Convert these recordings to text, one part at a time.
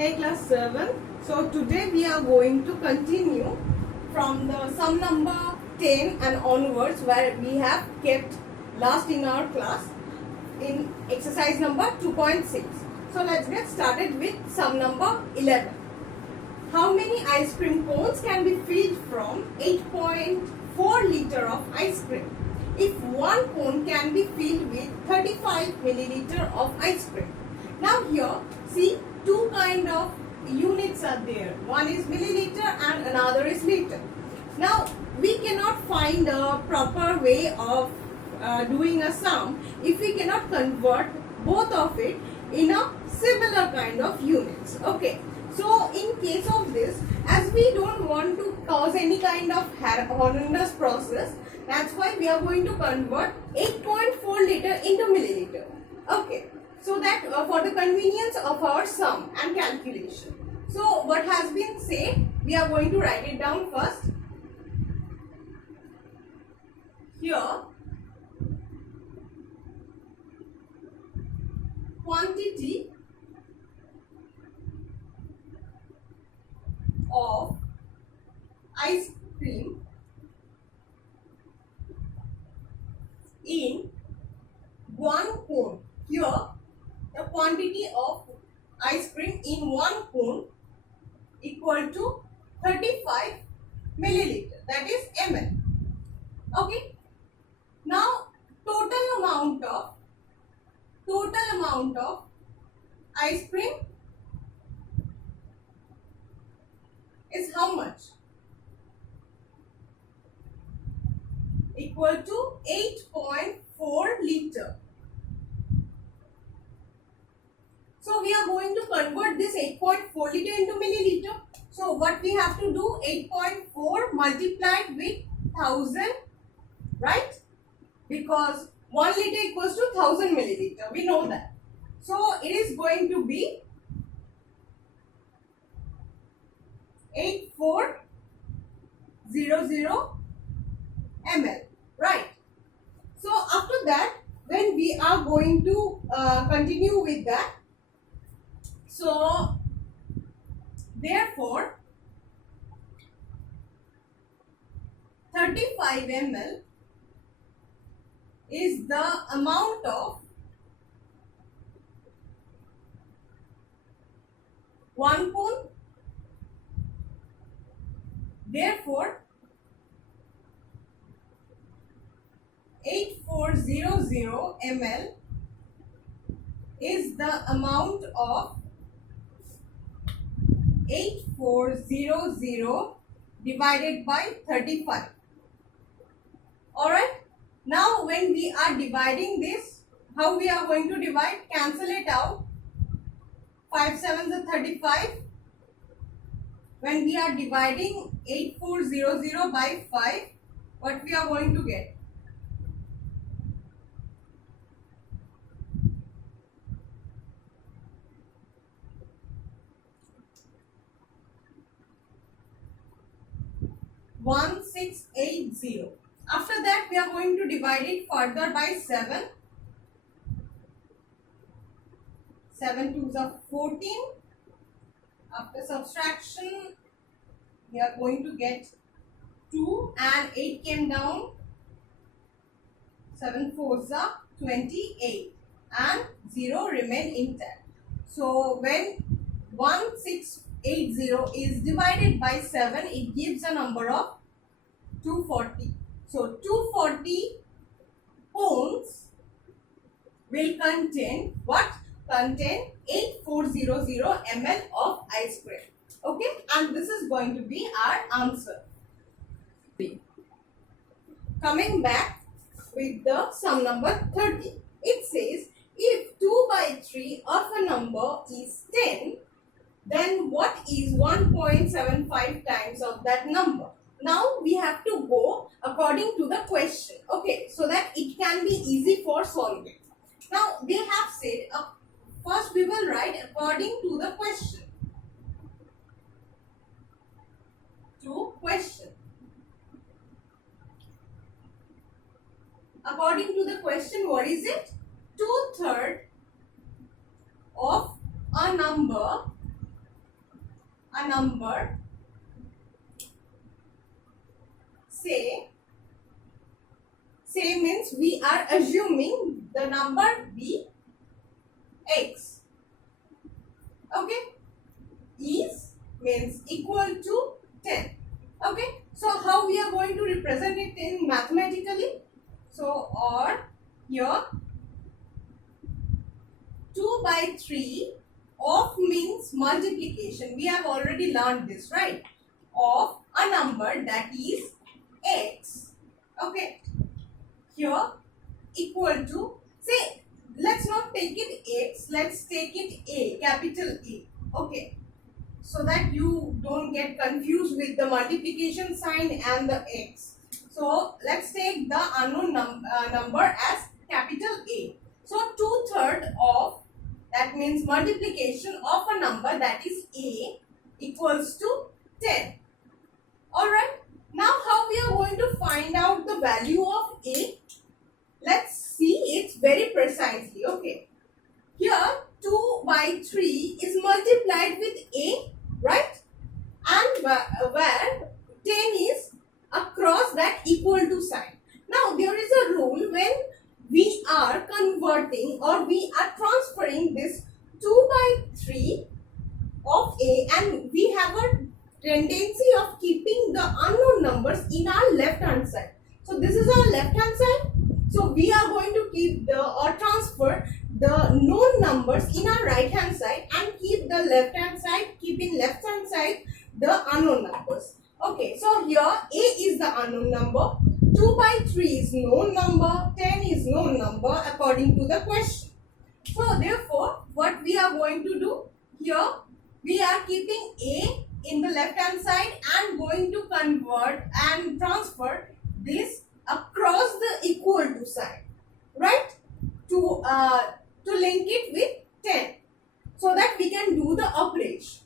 Hey class 7. So today we are going to continue from the sum number 10 and onwards where we have kept last in our class in exercise number 2.6. So let's get started with sum number 11. How many ice cream cones can be filled from 8.4 liter of ice cream if one cone can be filled with 35 milliliter of ice cream? Now here see two kind of units are there. One is milliliter and another is liter. Now we cannot find a proper way of doing a sum if we cannot convert both of it in a similar kind of units. Okay. So in case of this, as we don't want to cause any kind of horrendous process, that's why we are going to convert 8.4 liter into milliliter. Okay. So that for the convenience of our sum and calculation. So what has been said, we are going to write it down first. Here, quantity of ice cream in one cone. Here, the quantity of ice cream in one cone equal to 35 milliliter, that is ml. Okay. Now total amount of ice cream is how much? Equal to 8.4 liter. So we are going to convert this 8.4 liter into milliliter. So what we have to do, 8.4 multiplied with 1000, right? Because 1 liter equals to 1000 milliliter. We know that. So it is going to be 8400 ml, right? So after that, when we are going to continue with that, so therefore 35 ml is the amount of one cone. Therefore 8400 ml is the amount of 8400 divided by 35. Alright. Now when we are dividing this, how we are going to divide? Cancel it out. 5 7s are 35. When we are dividing 8400 by 5, what we are going to get? One 680. After that, we are going to divide it further by 7. 7 2s are 14. After subtraction, we are going to get 2 and 8 came down. 7 4s are 28 and 0 remain intact. So when 1680 is divided by 7, it gives a number of 240. So 240 cones will contain what? Contain 8400 ml of ice cream. Okay, and this is going to be our answer. Coming back with the sum number 30. It says if 2 by 3 of a number is 10, then what is 1.75 times of that number? Now we have to go according to the question, okay, so that it can be easy for solving. Now they have said, first we will write according to the question. To question. According to the question, what is it? 2/3 of a number a number, say means we are assuming the number be x. Okay, is means equal to 10. Okay, so how we are going to represent it in mathematically? So or here 2 by 3 of means multiplication. We have already learned this, right? Of a number that is x. Okay, here equal to, say, let's not take it x, let's take it a, capital A. Okay, so that you don't get confused with the multiplication sign and the x. So let's take the unknown number as capital A. So 2/3 of, that means multiplication of a number that is A equals to 10. Alright. Now how we are going to find out the value of A? Let's see it very precisely. Okay. Here 2 by 3 is multiplied with A, right? And where 10 is across that equal to sign. Now there is a rule when we are converting or we are transferring this 2 by 3 of A, and we have a tendency of keeping the unknown numbers in our left hand side. So this is our left hand side. So we are going to keep the or transfer the known numbers in our right hand side and keep the left hand side, keeping left hand side the unknown numbers. Okay, so here A is the unknown number, 2 by 3 is known number, 10 is known number according to the question. So therefore, what we are going to do here, we are keeping A in the left hand side and going to convert and transfer this across the equal to sign, right? To link it with 10 so that we can do the operation.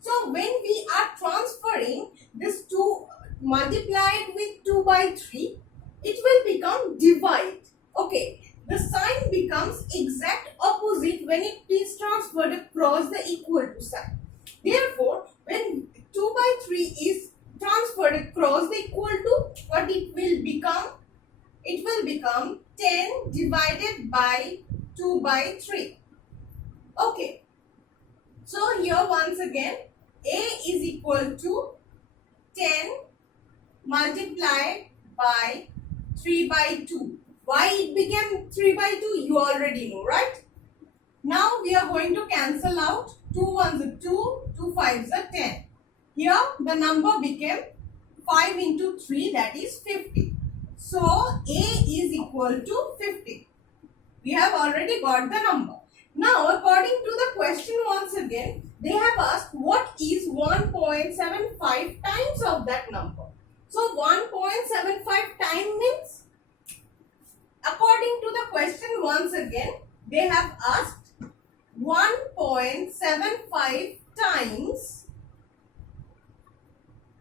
So when we are transferring this 2 multiplied with 2 by 3, it will become divide. Okay, the sign becomes exact opposite when it is transferred across the equal to sign. Therefore, when 2 by 3 is transferred across the equal to, what it will become? It will become 10 divided by 2 by 3. Okay. So here once again, A is equal to 10 multiplied by 3 by 2. Why it became 3 by 2? You already know, right? Now we are going to cancel out. 2 ones are 2, 2 fives are 10. Here the number became 5 into 3, that is 50. So A is equal to 50. We have already got the number. Now according to the question once again, they have asked what is 1.75 times of that number. So 1.75 times means, according to the question once again, they have asked 1.75 times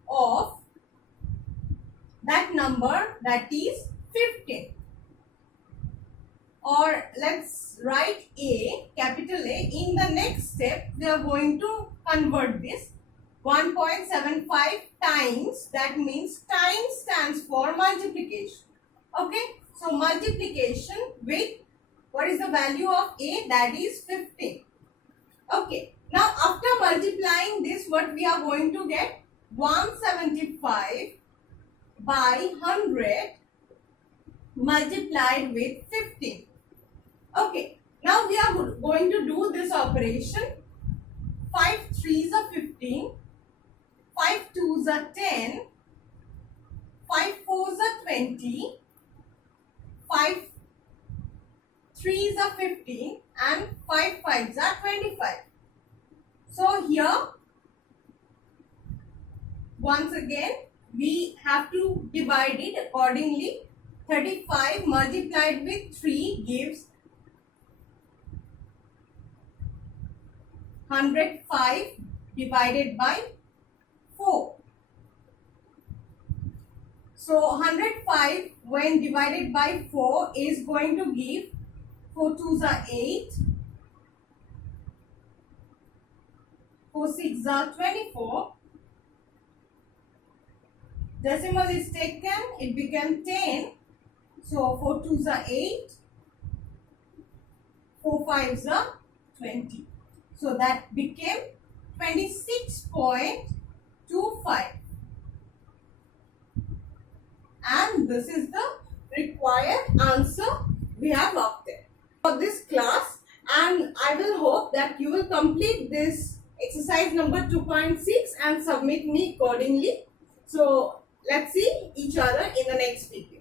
of that number, that is 15. Or let's write A, capital A. In the next step, we are going to convert this 1.75 times. That means times stands for multiplication. Okay, so multiplication with what is the value of A? That is 15. Okay, now after multiplying this, what we are going to get? 175 by 100 multiplied with 15. Okay, now we are going to do this operation. 5 3s are 15, 5 2s are 10, 5 4s are 20, 5 3s are 15 and 5 5s are 25. So here once again we have to divide it accordingly. 35 multiplied with 3 gives 105 divided by 4. So 105 when divided by 4 is going to give 4 2s are 8, 4 6 are 24. Decimal is taken, it became 10. So 4 2s are 8. 4 5s are 20. So that became 26.25. And this is the required answer we have obtained for this class, and I will hope that you will complete this exercise number 2.6 and submit me accordingly. So let's see each other in the next video.